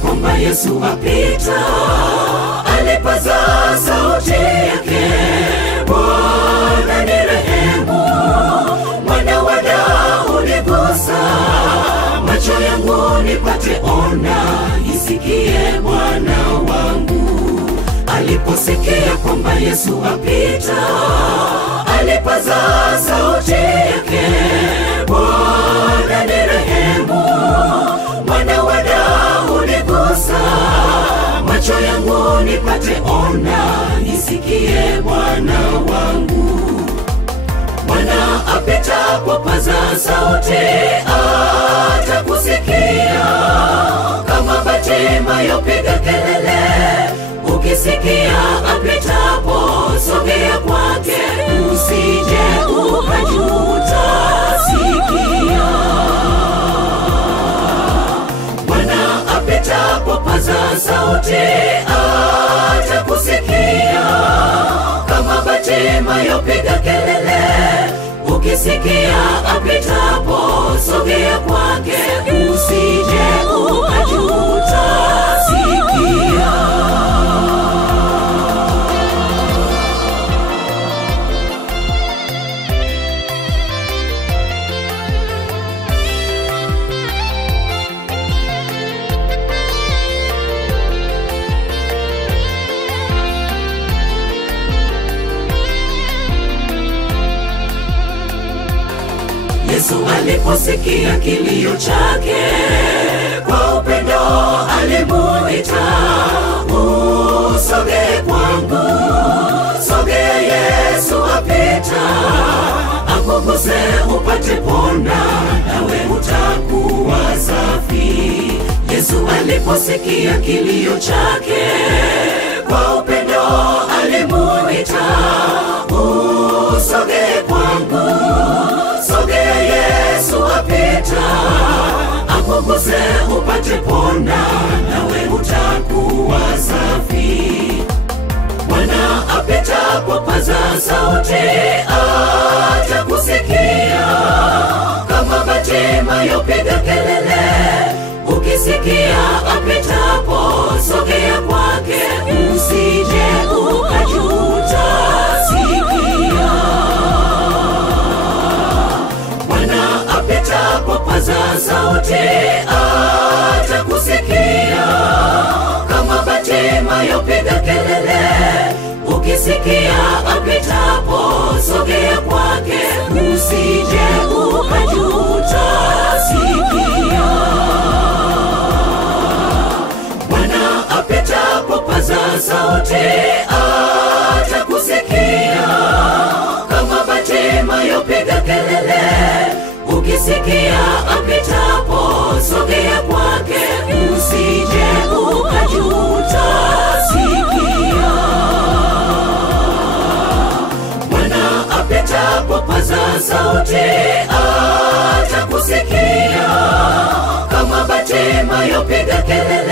kwamba Yesu apita, alipaza sauti yake, Bwana ni rehemu, Mwana wa Daudi gusa macho yangu nipate ona, isikie Bwana wangu. Aliposikia kwamba Yesu apita, alipaza sauti yake, Bwana ni rehemu, Mwana wa Daudi gusa macho yangu nipate ona, isikie Bwana wangu. Bwana apita kwa paza sauti, atakusikia. Kama Bartimayo piga kelele, ukisikia apitapo sogea kwake, usije ukajuta, sikia. Bwana apita kwa paza sauti, atakusikia. Kama Bartimayo piga kelele, ukisikia apitapo sogea kwake, usije ukajuta, sikia. Yesu aliposikia kilio chake, kwa upendo alimuita, usogee kwangu, sogea Yesu apita, akuguse upate pona, nawe utakuwa safi. Yesu aliposikia kilio chake, kwa upendo alimuita, usogee kwangu, sogea Yesu apita, akuguse upate pona, nawe utakuwa safi. Bwana apita kwa paza sauti, atakusikia. Kama Bartimayo piga kelele, ukisikia apitapo sogea kwake, usije ukajuta, sikia. Kwa paza sauti, atakusikia. Kama Bartimayo piga kelele, ukisikia apitapo sogea kwake, usije ukajuta, sikia. Bwana apita kwa paza sauti, atakusikia. Kama Bartimayo piga kelele, ukisikia apitapo sogea kwake, usije ukajuta, sikia. Bwana apita kwa paza sauti, atakusikia. Kama Bartimayo piga kelele,